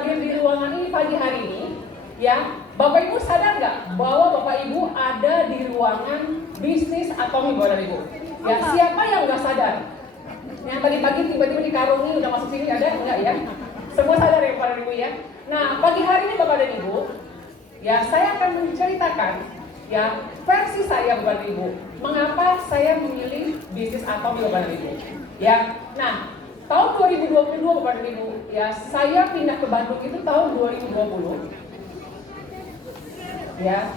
hadir di ruangan ini pagi hari ini, ya, Bapak Ibu sadar nggak bahwa Bapak Ibu ada di ruangan bisnis Atomi, Bapak dan Ibu? Ya, siapa yang nggak sadar? Yang tadi pagi tiba-tiba dikarungi udah masuk sini, ada nggak ya? Semua sadar ya Bapak dan Ibu ya? Nah, pagi hari ini Bapak dan Ibu, ya saya akan menceritakan ya versi saya Bapak dan Ibu, mengapa saya memilih bisnis Atomi Bapak dan Ibu. Ya, nah tahun 2022 Bapak dan Ibu, ya saya pindah ke Bandung itu tahun 2020. Ya,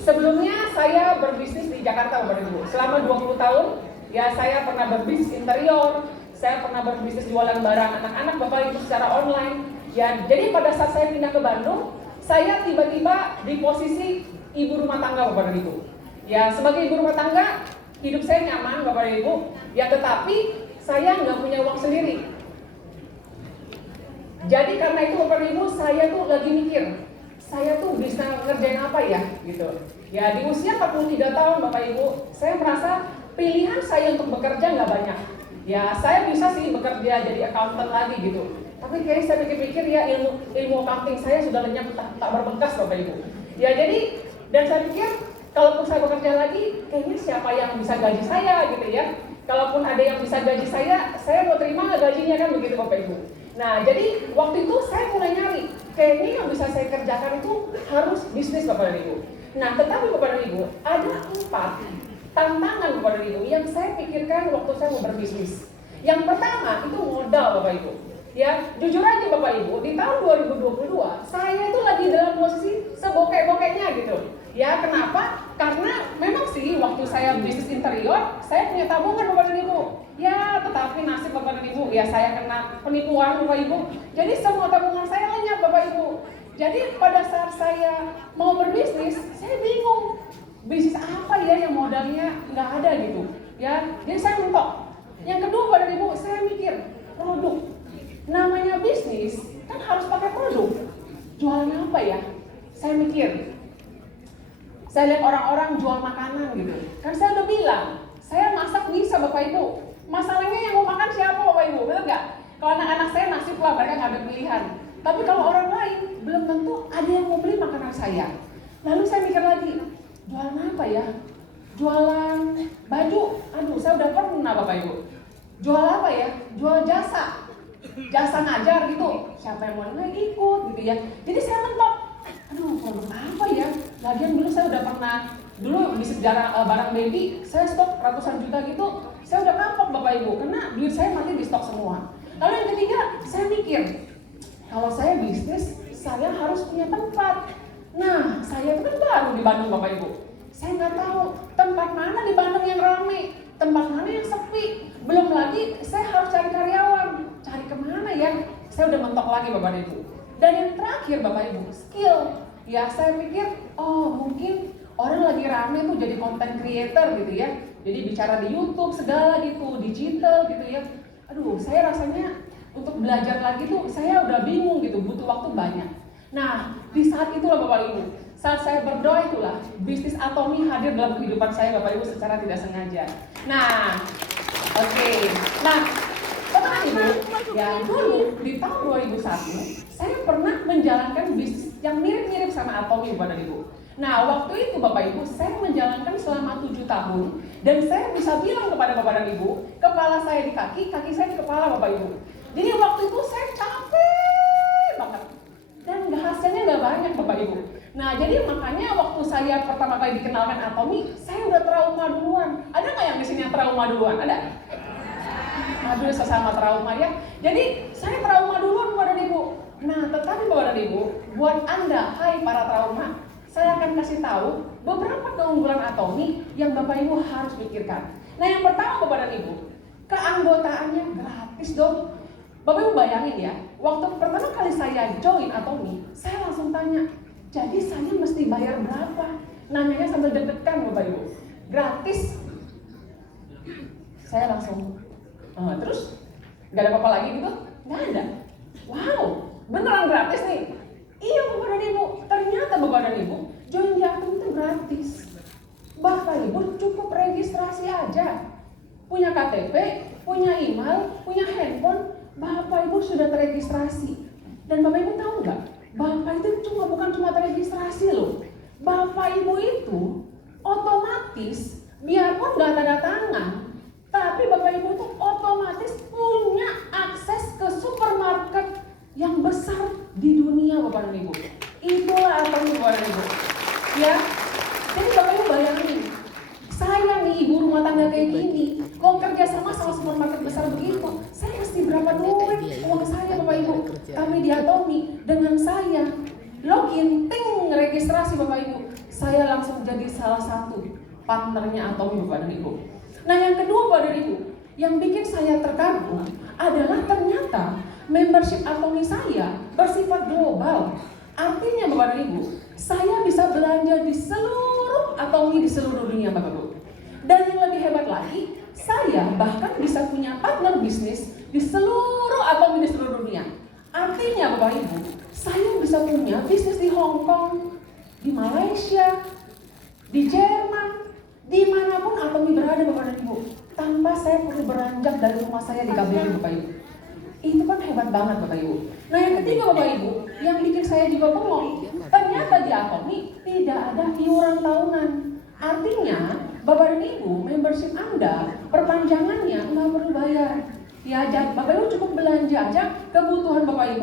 sebelumnya saya berbisnis di Jakarta Bapak dan Ibu. Selama 20 tahun, ya saya pernah berbisnis interior, saya pernah berbisnis jualan barang anak-anak Bapak Ibu secara online. Ya, jadi pada saat saya pindah ke Bandung, saya tiba-tiba di posisi ibu rumah tangga Bapak dan Ibu. Ya, sebagai ibu rumah tangga, hidup saya nyaman Bapak dan Ibu. Ya, tetapi saya nggak punya uang sendiri. Jadi karena itu Bapak dan Ibu, saya tuh lagi mikir, saya tuh bisa ngerjain apa ya gitu. Ya di usia 43 tahun Bapak Ibu, saya merasa pilihan saya untuk bekerja nggak banyak. Ya saya bisa sih bekerja jadi accountant lagi gitu. Tapi kayaknya saya pikir-pikir ya ilmu accounting saya sudah lenyap tak berbekas Bapak Ibu. Ya jadi dan saya pikir kalaupun saya bekerja lagi, kayaknya siapa yang bisa gaji saya gitu ya. Kalaupun ada yang bisa gaji saya mau terima nggak gajinya kan begitu Bapak Ibu. Nah jadi waktu itu saya mulai nyari, kayaknya yang bisa saya kerjakan itu harus bisnis Bapak dan Ibu. Nah tetapi Bapak dan Ibu, ada 4 tantangan Bapak dan Ibu yang saya pikirkan waktu saya mau berbisnis. Yang pertama itu modal Bapak Ibu. Ya, jujur aja Bapak Ibu, di tahun 2022 saya itu lagi dalam posisi sebokek-bokeknya gitu. Ya, kenapa? Karena memang sih waktu saya bisnis interior, saya punya tabungan Bapak dan Ibu. Ya, tetapi nasib Bapak dan Ibu, ya saya kena penipuan Bapak Ibu. Jadi semua tabungan saya lenyap Bapak Ibu. Jadi pada saat saya mau berbisnis, saya bingung. Bisnis apa ya yang modalnya nggak ada gitu. Ya, jadi saya mentok. Yang kedua Bapak dan Ibu, saya mikir produk. Namanya bisnis kan harus pakai produk. Jualan apa ya? Saya mikir. Saya lihat orang-orang jual makanan gitu. Kan saya udah bilang, saya masak bisa Bapak Ibu. Masalahnya yang mau makan siapa Bapak Ibu? Betul nggak? Kalau anak-anak saya nasib lah, mereka nggak ada pilihan. Tapi kalau orang lain, belum tentu ada yang mau beli makanan saya. Lalu saya mikir lagi, jualan apa ya? Jualan baju. Aduh, saya udah pernah Bapak Ibu. Jual apa ya? Jual jasa. Jasa ngajar gitu. Siapa yang mau ikut gitu ya. Jadi saya mentok. Aduh, produk apa ya? Lagian dulu saya udah pernah, dulu di sejarah barang baby, saya stok ratusan juta gitu, saya udah kapok Bapak Ibu, karena duit saya mati di stok semua. Lalu yang ketiga, saya mikir, kalau saya bisnis, saya harus punya tempat. Nah, saya itu kan baru di Bandung Bapak Ibu. Saya nggak tahu tempat mana di Bandung yang ramai, tempat mana yang sepi. Belum lagi, saya harus cari karyawan. Cari kemana ya? Saya udah mentok lagi Bapak Ibu. Dan yang terakhir Bapak Ibu, skill. Ya saya pikir, oh mungkin orang lagi rame tuh jadi content creator gitu ya. Jadi bicara di YouTube segala gitu, digital gitu ya. Aduh, saya rasanya untuk belajar lagi tuh saya udah bingung gitu, butuh waktu banyak. Nah, di saat itulah Bapak Ibu, saat saya berdoa itulah bisnis Atomi hadir dalam kehidupan saya Bapak Ibu secara tidak sengaja. Nah, oke. Nah, Bapak Ibu, ya dulu di tahun 2001 saya pernah menjalankan bisnis yang mirip-mirip sama Atomi Bapak dan Ibu. Nah waktu itu Bapak Ibu saya menjalankan selama 7 tahun dan saya bisa bilang kepada Bapak dan Ibu, kepala saya di kaki, kaki saya di kepala Bapak Ibu. Jadi waktu itu saya capek banget dan hasilnya nggak banyak Bapak Ibu. Nah jadi makanya waktu saya pertama kali dikenalkan Atomi, saya udah trauma duluan. Ada nggak yang di sini yang trauma duluan? Ada? Aduh sesama trauma ya. Jadi saya trauma duluan Bapak dan Ibu. Nah, tetapi Bapak dan Ibu, buat Anda, hai para trauma, saya akan kasih tahu beberapa keunggulan Atomi yang Bapak Ibu harus pikirkan. Nah, yang pertama Bapak dan Ibu, keanggotaannya gratis dong. Bapak Ibu bayangin ya, waktu pertama kali saya join Atomi, saya langsung tanya, jadi saya mesti bayar berapa? Nanyanya sambil deg-degan Bapak Ibu. Gratis. Saya langsung, terus nggak ada apa-apa lagi gitu? Nggak ada. Wow, beneran gratis nih? Iya Bapak dan Ibu, ternyata Bapak dan Ibu, join di Atomi itu gratis. Bapak Ibu cukup registrasi aja. Punya KTP, punya email, punya handphone, Bapak Ibu sudah terregistrasi. Dan Bapak Ibu tahu nggak? Bapak itu bukan cuma terregistrasi loh. Bapak Ibu itu otomatis biarpun nggak tanda tangan, tapi Bapak Ibu itu otomatis punya akses ke supermarket yang besar di dunia, Bapak dan Ibu. Itulah apa nih, Bapak dan Ibu? Ya, jadi Bapak Ibu bayangin, saya nih ibu rumah tangga kayak gini, kok kerja sama supermarket besar begitu, saya mesti berapa duit uang saya, Bapak Ibu? Kami di Atomi dengan saya login, ting, registrasi, Bapak Ibu, saya langsung jadi salah satu partnernya Atomi, Bapak dan Ibu. Nah, yang kedua, Bapak dan Ibu, yang bikin saya terkagum adalah ternyata membership Atomi saya bersifat global. Artinya, Bapak dan Ibu, saya bisa belanja di seluruh Atomi di seluruh dunia, Bapak Ibu. Dan yang lebih hebat lagi, saya bahkan bisa punya partner bisnis di seluruh Atomi di seluruh dunia. Artinya, Bapak Ibu, saya bisa punya bisnis di Hong Kong, di Malaysia, di Jerman, dimanapun Atomi berada, Bapak dan Ibu, tanpa saya perlu beranjak dari rumah saya di KBRI, Bapak Ibu. Itu kan hebat banget, Bapak Ibu. Nah, yang ketiga, Bapak Ibu, yang bikin saya juga bengong, ternyata di Atomi tidak ada iuran tahunan. Artinya, Bapak dan Ibu, membership Anda, perpanjangannya nggak perlu bayar. Ya, Bapak Ibu cukup belanja aja kebutuhan Bapak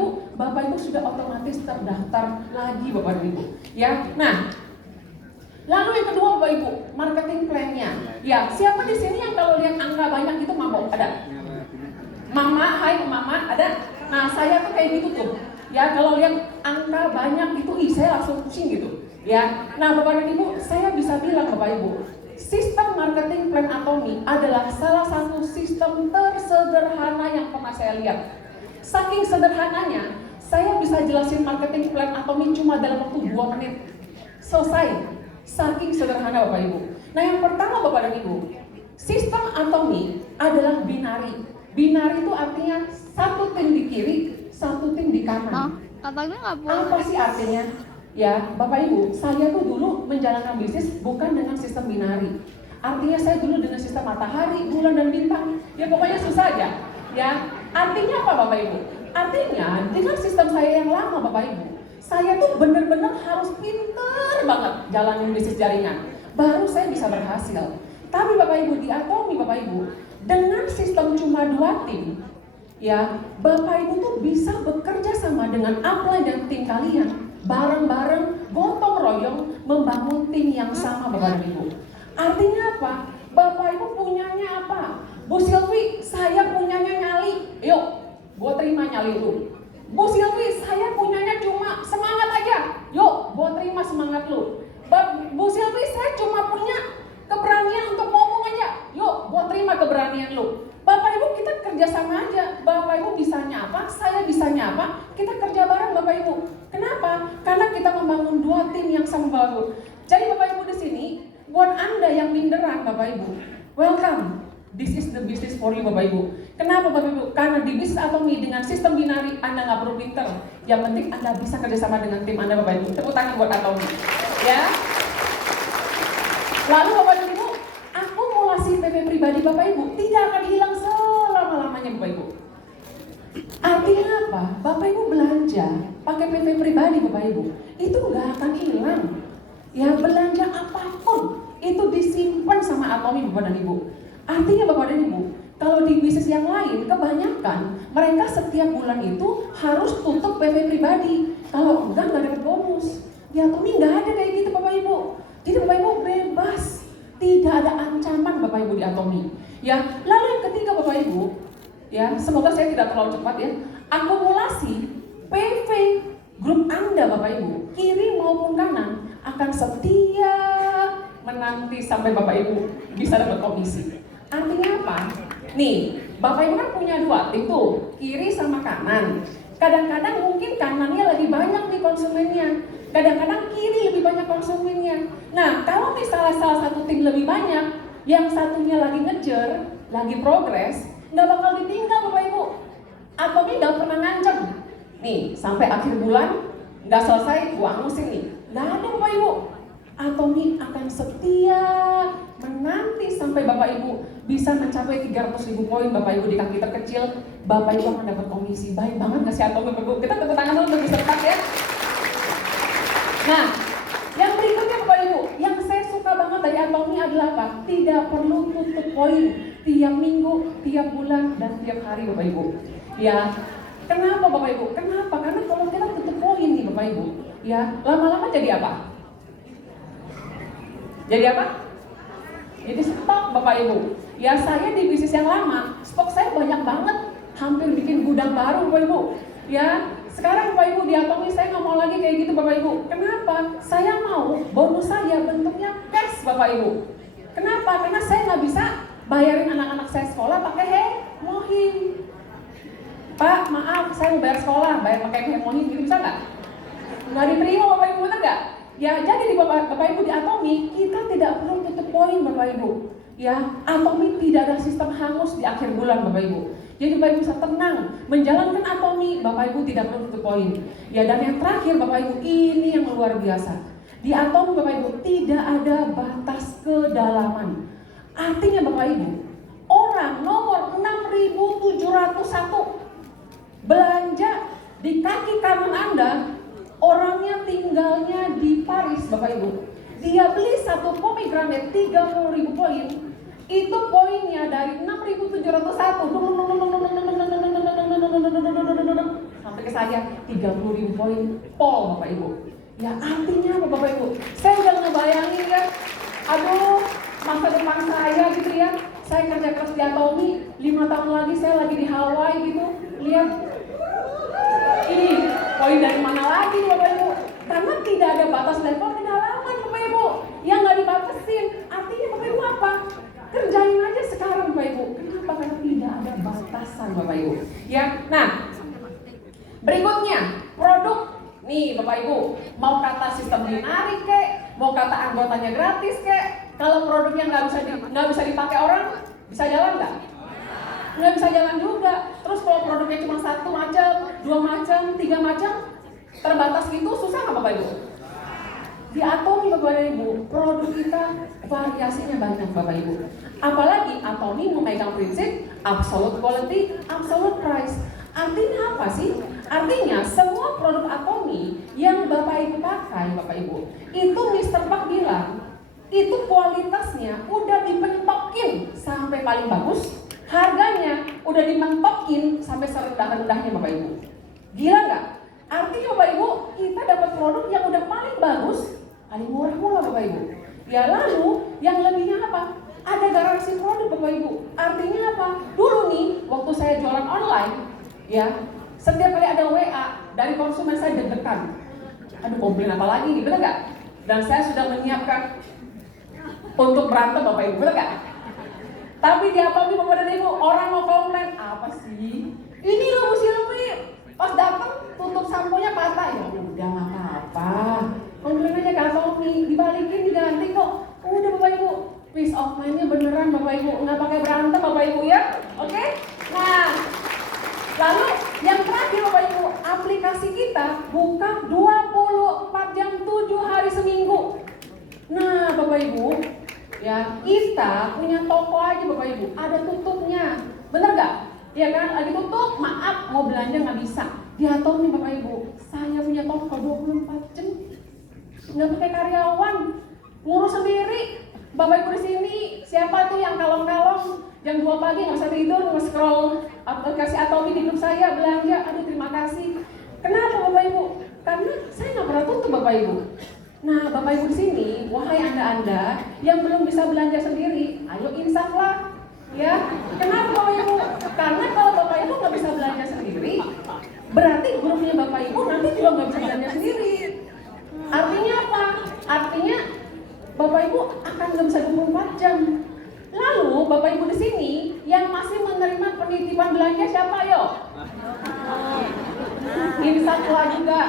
Ibu sudah otomatis terdaftar lagi, Bapak dan Ibu. Ya, nah, lalu yang kedua, Bapak Ibu, marketing plan-nya. Ya, siapa di sini yang kalau lihat angka banyak itu mabok? Ada? Mama, hai Mama, ada? Nah, saya tuh kayak gitu tuh. Ya, kalau lihat angka banyak itu, saya langsung pusing gitu. Ya, nah Bapak dan Ibu, saya bisa bilang Bapak Ibu, sistem marketing plan Atomi adalah salah satu sistem tersederhana yang pernah saya lihat. Saking sederhananya, saya bisa jelasin marketing plan Atomi cuma dalam waktu 2 menit. Selesai. Saking sederhana, Bapak Ibu. Nah, yang pertama, Bapak dan Ibu, sistem Atomi adalah binari. Binari itu artinya satu tim di kiri, satu tim di kanan. Katanya nggak boleh. Apa sih artinya? Ya, Bapak Ibu, saya tuh dulu menjalankan bisnis bukan dengan sistem binari. Artinya saya dulu dengan sistem matahari, bulan, dan bintang. Ya pokoknya susah aja. Ya, artinya apa, Bapak Ibu? Artinya dengan sistem saya yang lama, Bapak Ibu, saya tuh benar-benar harus pinter banget jalanin bisnis jaringan, baru saya bisa berhasil. Tapi Bapak Ibu, di Atomi, Bapak Ibu, dengan sistem cuma 2 tim, ya, Bapak Ibu tuh bisa bekerja sama dengan upline dan tim kalian, bareng-bareng, gotong royong, membangun tim yang sama, Bapak dan Ibu. Artinya apa? Bapak Ibu punyanya apa? Bu Silvi, saya punyanya nyali, yuk, gua terima nyali lu. Bu Silvi, saya punyanya cuma semangat aja, yuk, gua terima semangat lu. Bu Silvi, saya cuma punya keberanian untuk ngomong aja, yuk, gua terima keberanian lu. Bapak Ibu, kita kerja sama aja. Bapak Ibu bisanya apa, saya bisanya apa, kita kerja bareng, Bapak Ibu. Kenapa? Karena kita membangun 2 tim yang sama, Bapak Ibu. Jadi Bapak Ibu di sini, buat Anda yang minderan, Bapak Ibu, welcome. This is the business for you, Bapak Ibu. Kenapa, Bapak Ibu? Karena di bisnis Atomi dengan sistem binari, Anda nggak perlu pinter. Yang penting Anda bisa kerjasama dengan tim Anda, Bapak Ibu. Tepuk tangan buat Atomi. Ya. Lalu Bapak Ibu, akumulasi PP pribadi Bapak Ibu tidak akan hilang selama-lamanya, Bapak Ibu. Artinya apa? Bapak Ibu belanja pakai PP pribadi, Bapak Ibu, itu nggak akan hilang. Ya, belanja apapun itu disimpan sama Atomi, Bapak dan Ibu. Artinya Bapak dan Ibu, kalau di bisnis yang lain kebanyakan mereka setiap bulan itu harus tutup PP pribadi. Kalau enggak dapat bonus. Di Atomi nggak ada kayak gitu, Bapak Ibu. Jadi Bapak Ibu bebas, tidak ada ancaman Bapak Ibu di Atomi. Ya, lalu yang ketiga Bapak Ibu, ya semoga saya tidak terlalu cepat ya. Akumulasi PV grup Anda Bapak Ibu, kiri maupun kanan akan setia menanti sampai Bapak Ibu bisa dapat komisi. Artinya apa? Nih, Bapak Ibu kan punya 2 tim tuh, kiri sama kanan. Kadang-kadang mungkin kanannya lebih banyak nih konsumennya, kadang-kadang kiri lebih banyak konsumennya. Nah, kalau misalnya salah satu tim lebih banyak, yang satunya lagi ngejar, lagi progres, nggak bakal ditinggal Bapak Ibu. Atomi nggak pernah ngancem. Nih, sampai akhir bulan nggak selesai, gua angusin nih. Nggak ada Bapak Ibu. Atomi akan setia menanti sampai Bapak Ibu bisa mencapai 300.000 poin Bapak Ibu di kaki terkecil. Bapak Ibu akan dapat komisi. Baik banget nggak sih Atomi, Bapak Ibu? Kita tepuk tangan dulu tiap hari Bapak Ibu. Ya, kenapa Bapak Ibu? Kenapa? Karena kalau kita tutup poin nih Bapak Ibu, ya lama-lama jadi apa? Jadi apa? Jadi stok Bapak Ibu. Ya saya di bisnis yang lama, stok saya banyak banget, hampir bikin gudang baru Bapak Ibu. Ya, sekarang Bapak Ibu di Atomi saya nggak mau lagi kayak gitu Bapak Ibu. Kenapa? Saya mau bonus saya bentuknya cash Bapak Ibu. Kenapa? Karena saya nggak bisa bayarin anak-anak saya sekolah pakai hemohin. Pak, maaf, saya mau bayar sekolah, bayar pakai hemohin, gitu bisa nggak? Nggak diterima Bapak Ibu, benar nggak? Ya, jadi di Bapak Ibu di Atomi kita tidak perlu tutup poin Bapak Ibu. Ya, Atomi tidak ada sistem hangus di akhir bulan Bapak Ibu. Jadi Bapak Ibu bisa tenang menjalankan Atomi, Bapak Ibu tidak perlu tutup poin. Ya, dan yang terakhir Bapak Ibu, ini yang luar biasa. Di Atomi Bapak Ibu tidak ada batas kedalaman. Artinya Bapak Ibu, orang nomor 6701 belanja di kaki kanan Anda, orangnya tinggalnya di Paris Bapak Ibu. Dia beli satu pomegranate 30.000 poin. Itu poinnya dari 6701 sampai ke saya 30.000 poin pol Bapak Ibu. Ya artinya apa Bapak Ibu? Saya udah ngebayangin ya, aduh masa depan saya gitu ya. Saya kerja keras di Atomi, 5 tahun lagi saya lagi di Hawaii gitu. Lihat ini poin dari mana lagi Bapak Ibu? Karena tidak ada batas level kedalaman Bapak Ibu. Yang nggak dibatasin. Artinya Bapak Ibu apa? Kerjain aja sekarang Bapak Ibu. Kenapa? Karena tidak ada batasan Bapak Ibu. Ya, nah berikutnya produk nih Bapak Ibu. Mau kata sistem binari kek, mau kata anggotanya gratis kek. Kalau produknya nggak bisa dipakai orang, bisa jalan nggak? Nggak bisa jalan juga. Terus kalau produknya cuma 1 macam, 2 macam, 3 macam, terbatas gitu, susah nggak Bapak Ibu? Di Atomi Bapak Ibu, produk kita variasinya banyak Bapak Ibu. Apalagi Atomi memegang prinsip absolute quality, absolute price. Artinya apa sih? Artinya semua produk Atomi yang Bapak Ibu pakai Bapak Ibu, itu Mr. Pak bilang, itu kualitasnya udah dipentokin sampai paling bagus, harganya udah dimentokin sampai serendah-rendahnya Bapak Ibu. Gila nggak? Artinya Bapak Ibu, kita dapat produk yang udah paling bagus, paling murah Bapak Ibu. Ya lalu yang lebihnya apa? Ada garansi produk Bapak Ibu. Artinya apa? Dulu nih, waktu saya jualan online, ya setiap kali ada WA dari konsumen saya deg-degan. Aduh komplain apa lagi nih, bener nggak? Dan saya sudah menyiapkan untuk berantem Bapak Ibu, bener nggak? Tapi di Atomi Bapak dan Ibu, orang mau komplain, apa sih? Ini loh Bu Silvi, pas datang tutup samponya patah, ya udah nggak apa-apa. Komplain aja ke Atomi, dibalikin diganti kok. Udah Bapak Ibu, peace of mind-nya beneran Bapak Ibu, nggak pakai berantem Bapak Ibu ya, oke? Nah, lalu yang terakhir Bapak Ibu, aplikasi kita buka 24 jam 7 hari seminggu. Nah Bapak Ibu, ya kita punya toko aja Bapak Ibu, ada tutupnya, bener nggak? Ya kan, lagi tutup, maaf mau belanja nggak bisa. Di Atomi Bapak Ibu, saya punya toko 24 jam, nggak pakai karyawan, ngurus sendiri. Bapak Ibu di sini, siapa tuh yang kalong-kalong jam 2 pagi nggak bisa tidur, nge-scroll aplikasi Atomi di grup saya belanja, aduh terima kasih. Kenapa Bapak Ibu? Karena saya nggak pernah tutup Bapak Ibu. Nah Bapak Ibu di sini, wahai anda-anda yang belum bisa belanja sendiri, ayo insaflah. Ya, kenapa Bapak Ibu? Karena kalau Bapak Ibu nggak bisa belanja sendiri, berarti grupnya Bapak Ibu nanti juga nggak bisa belanja sendiri. Artinya apa? Artinya Bapak Ibu akan nggak bisa 24 jam. Lalu Bapak Ibu di sini yang masih menerima penitipan belanja siapa yo? Insaflah juga.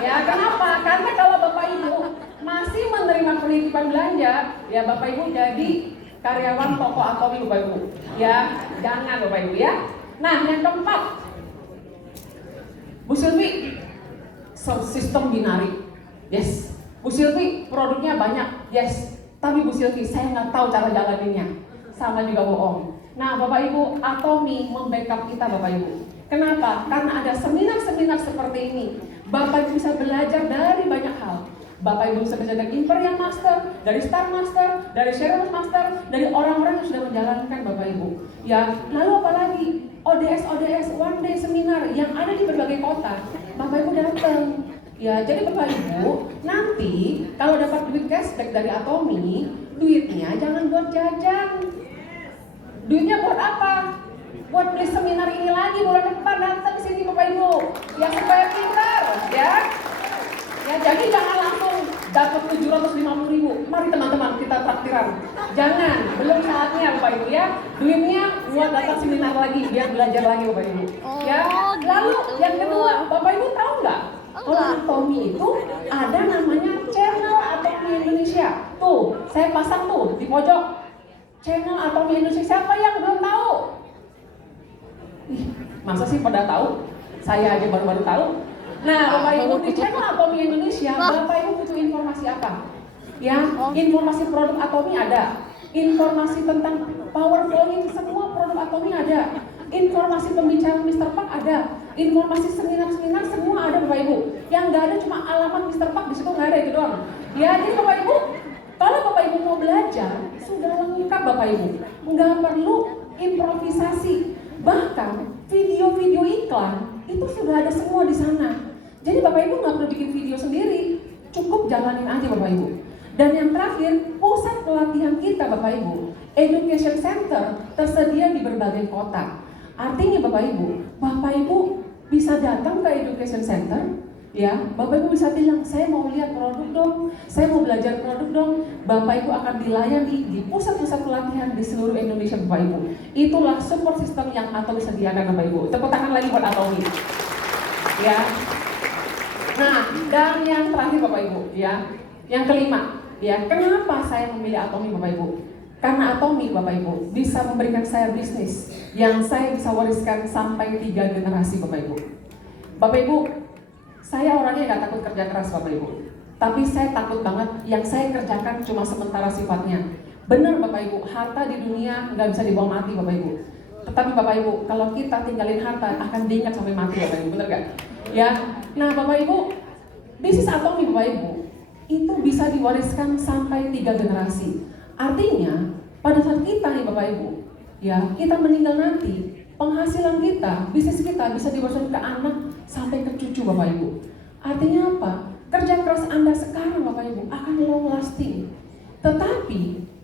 Ya, kenapa? Karena kalau Bapak Ibu masih menerima penitipan belanja, ya Bapak Ibu jadi karyawan toko Atomi Bapak Ibu. Ya, jangan Bapak Ibu ya. Nah, yang keempat, Bu Silvi, sistem binari. Yes. Bu Silvi, produknya banyak. Yes. Tapi Bu Silvi, saya nggak tahu cara jalaninnya. Sama juga bohong. Nah, Bapak Ibu, Atomi membackup kita Bapak Ibu. Kenapa? Karena ada seminar-seminar seperti ini. Bapak Ibu bisa belajar dari banyak hal. Bapak Ibu bisa belajar dari Imperial Master, dari Star Master, dari Shadow Master, dari orang-orang yang sudah menjalankan Bapak Ibu. Ya, lalu apalagi ODS, One Day Seminar yang ada di berbagai kota. Bapak Ibu datang. Ya, jadi Bapak Ibu nanti kalau dapat duit cashback dari Atomi, duitnya jangan buat jajan. Duitnya buat apa? Buat beli seminar ini lagi bulan depan, datang ke sini Bapak Ibu. Ya supaya pintar, ya. Ya, jadi jangan langsung dapat 750.000. Mari teman-teman kita traktiran. Jangan, belum saatnya Bapak Ibu ya. Duitnya buat datang seminar lagi, biar belajar lagi Bapak Ibu. Ya. Lalu yang kedua, Bapak Ibu tahu nggak? Kalau Atomi itu ada namanya channel Atomi Indonesia. Tuh, saya pasang tuh di pojok. Channel Atomi Indonesia. Siapa yang belum tahu? Ih, masa sih pada tahu? Saya aja baru-baru tahu. Nah, Bapak Ibu di channel Atomi Indonesia, Bapak Ibu butuh informasi apa? Ya, informasi produk Atomi ada. Informasi tentang power flowing semua produk Atomi ada. Informasi pembicaraan Mr. Park ada. Informasi seminar-seminar semua ada Bapak Ibu. Yang nggak ada cuma alamat Mr. Park, di situ nggak ada, itu doang. Ya, jadi Bapak Ibu, kalau Bapak Ibu mau belajar, sudah lengkap Bapak Ibu. Nggak perlu improvisasi. Bahkan video-video iklan itu sudah ada semua di sana. Jadi Bapak Ibu nggak perlu bikin video sendiri, cukup jalanin aja Bapak Ibu. Dan yang terakhir, pusat pelatihan kita Bapak Ibu, Education Center tersedia di berbagai kota. Artinya Bapak Ibu bisa datang ke Education Center, ya, Bapak Ibu bisa bilang, saya mau lihat produk dong, saya mau belajar produk dong. Bapak Ibu akan dilayani di pusat-pusat pelatihan di seluruh Indonesia Bapak Ibu. Itulah support system yang Atomi sediakan Bapak Ibu. Tepuk tangan lagi buat Atomi. Ya. Nah, dan yang terakhir Bapak Ibu, ya, yang kelima, ya, kenapa saya memilih Atomi Bapak Ibu? Karena Atomi Bapak Ibu bisa memberikan saya bisnis yang saya bisa wariskan sampai 3 generasi Bapak Ibu. Bapak Ibu, saya orangnya nggak takut kerja keras Bapak Ibu, tapi saya takut banget yang saya kerjakan cuma sementara sifatnya. Benar Bapak Ibu, harta di dunia nggak bisa dibawa mati Bapak Ibu. Tetapi Bapak Ibu, kalau kita tinggalin harta akan diingat sampai mati Bapak Ibu, benar nggak? Ya, nah Bapak Ibu, bisnis Atomi Bapak Ibu itu bisa diwariskan sampai 3 generasi. Artinya, pada saat kita nih Bapak Ibu, ya, kita meninggal nanti, penghasilan kita, bisnis kita bisa diwariskan ke anak sampai ke cucu Bapak Ibu. Artinya apa? Kerja keras Anda sekarang Bapak Ibu akan long lasting. Tetapi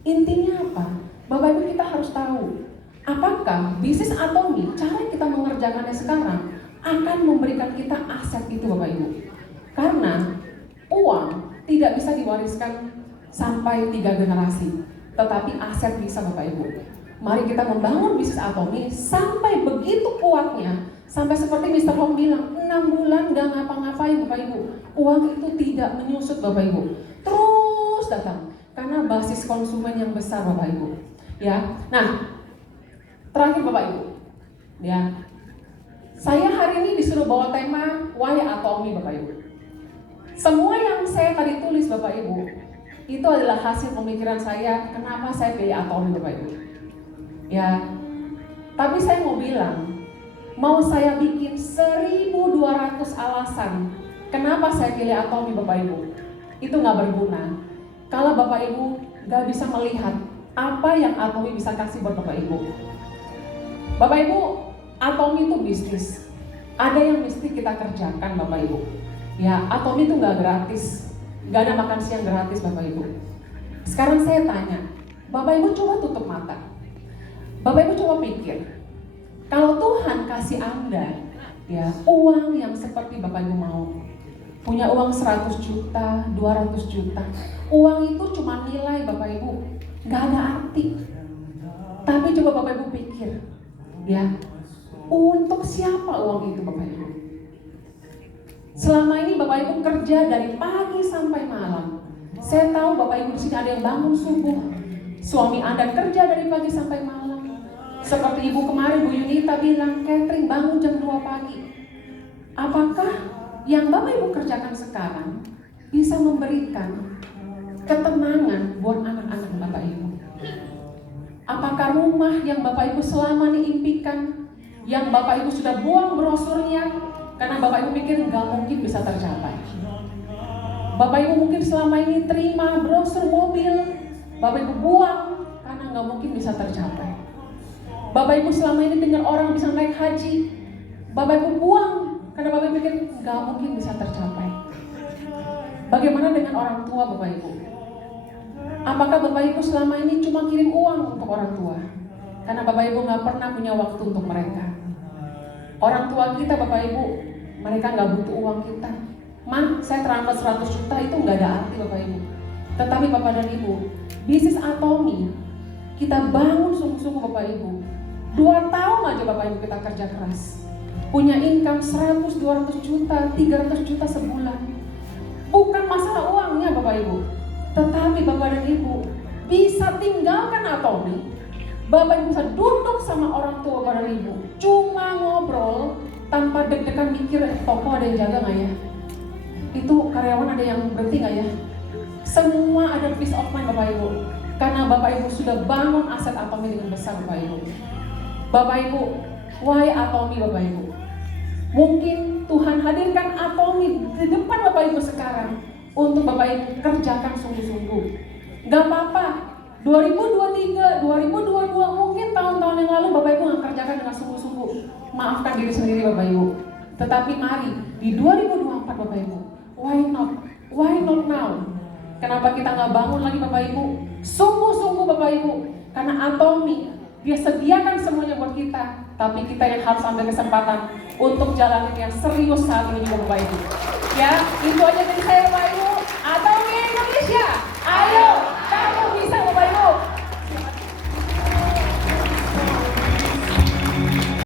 intinya apa? Bapak Ibu kita harus tahu, apakah bisnis Atomi, cara kita mengerjakannya sekarang akan memberikan kita aset itu Bapak Ibu. Karena uang tidak bisa diwariskan sampai 3 generasi, tetapi aset bisa Bapak Ibu. Mari kita membangun bisnis Atomi sampai begitu kuatnya, sampai seperti Mr. Hong bilang, 6 bulan gak ngapa-ngapain Bapak Ibu. Uang itu tidak menyusut Bapak Ibu, terus datang karena basis konsumen yang besar Bapak Ibu. Ya, nah terakhir Bapak Ibu, ya, saya hari ini disuruh bawa tema Why Atomi Bapak Ibu. Semua yang saya tadi tulis Bapak Ibu, itu adalah hasil pemikiran saya kenapa saya pilih Atomi Bapak Ibu. Ya, tapi saya mau bilang, mau saya bikin 1.200 alasan kenapa saya pilih Atomi Bapak Ibu, itu nggak berguna kalau Bapak Ibu nggak bisa melihat apa yang Atomi bisa kasih buat Bapak Ibu. Bapak Ibu, Atomi itu bisnis. Ada yang mesti kita kerjakan Bapak Ibu. Ya, Atomi itu nggak gratis, nggak ada makan siang gratis Bapak Ibu. Sekarang saya tanya, Bapak Ibu coba tutup mata. Bapak Ibu coba pikir, kalau Tuhan kasih Anda ya uang yang seperti Bapak Ibu mau, punya uang 100 juta, 200 juta, uang itu cuma nilai Bapak Ibu, nggak ada arti. Tapi coba Bapak Ibu pikir, ya, untuk siapa uang itu Bapak Ibu? Selama ini Bapak Ibu kerja dari pagi sampai malam. Saya tahu Bapak Ibu di sini ada yang bangun subuh. Suami Anda kerja dari pagi sampai malam. Seperti Ibu kemarin, Bu Yunita bilang, Catherine bangun jam 2 pagi. Apakah yang Bapak Ibu kerjakan sekarang bisa memberikan ketenangan buat anak-anak Bapak Ibu? Apakah rumah yang Bapak Ibu selama ini impikan, yang Bapak Ibu sudah buang brosurnya, karena Bapak Ibu pikir nggak mungkin bisa tercapai? Bapak Ibu mungkin selama ini terima brosur mobil, Bapak Ibu buang karena nggak mungkin bisa tercapai. Bapak Ibu selama ini dengar orang bisa naik haji, Bapak Ibu buang karena Bapak Ibu pikir nggak mungkin bisa tercapai. Bagaimana dengan orang tua Bapak Ibu? Apakah Bapak Ibu selama ini cuma kirim uang untuk orang tua? Karena Bapak Ibu nggak pernah punya waktu untuk mereka. Orang tua kita Bapak Ibu, mereka nggak butuh uang kita. Man, saya transfer 100 juta itu nggak ada arti Bapak Ibu. Tetapi Bapak dan Ibu, bisnis Atomi kita bangun sungguh-sungguh Bapak Ibu. 2 tahun aja Bapak Ibu kita kerja keras. Punya income 100, 200 juta, 300 juta sebulan. Bukan masalah uangnya Bapak Ibu, tetapi Bapak dan Ibu bisa tinggalkan Atomi. Bapak Ibu bisa duduk sama orang tua Bapak dan Ibu, cuma ngobrol tanpa deg-degan mikir toko ada yang jaga nggak ya? Itu karyawan ada yang berhenti nggak ya? Semua ada peace of mind Bapak Ibu, karena Bapak Ibu sudah bangun aset Atomi dengan besar Bapak Ibu. Bapak Ibu, why Atomi Bapak Ibu? Mungkin Tuhan hadirkan Atomi di depan Bapak Ibu sekarang untuk Bapak Ibu kerjakan sungguh-sungguh. Gak apa-apa, 2023, 2022 mungkin tahun-tahun yang lalu Bapak Ibu nggak kerjakan dengan sungguh-sungguh. Maafkan diri sendiri Bapak Ibu. Tetapi mari di 2024 Bapak Ibu, why not? Why not now? Kenapa kita nggak bangun lagi Bapak Ibu? Sungguh-sungguh Bapak Ibu, karena Atomi Dia sediakan semuanya buat kita, tapi kita yang harus ambil kesempatan untuk jalanin yang serius saat ini juga Bapak Ibu. Ya, itu aja dari saya Bapak Ibu.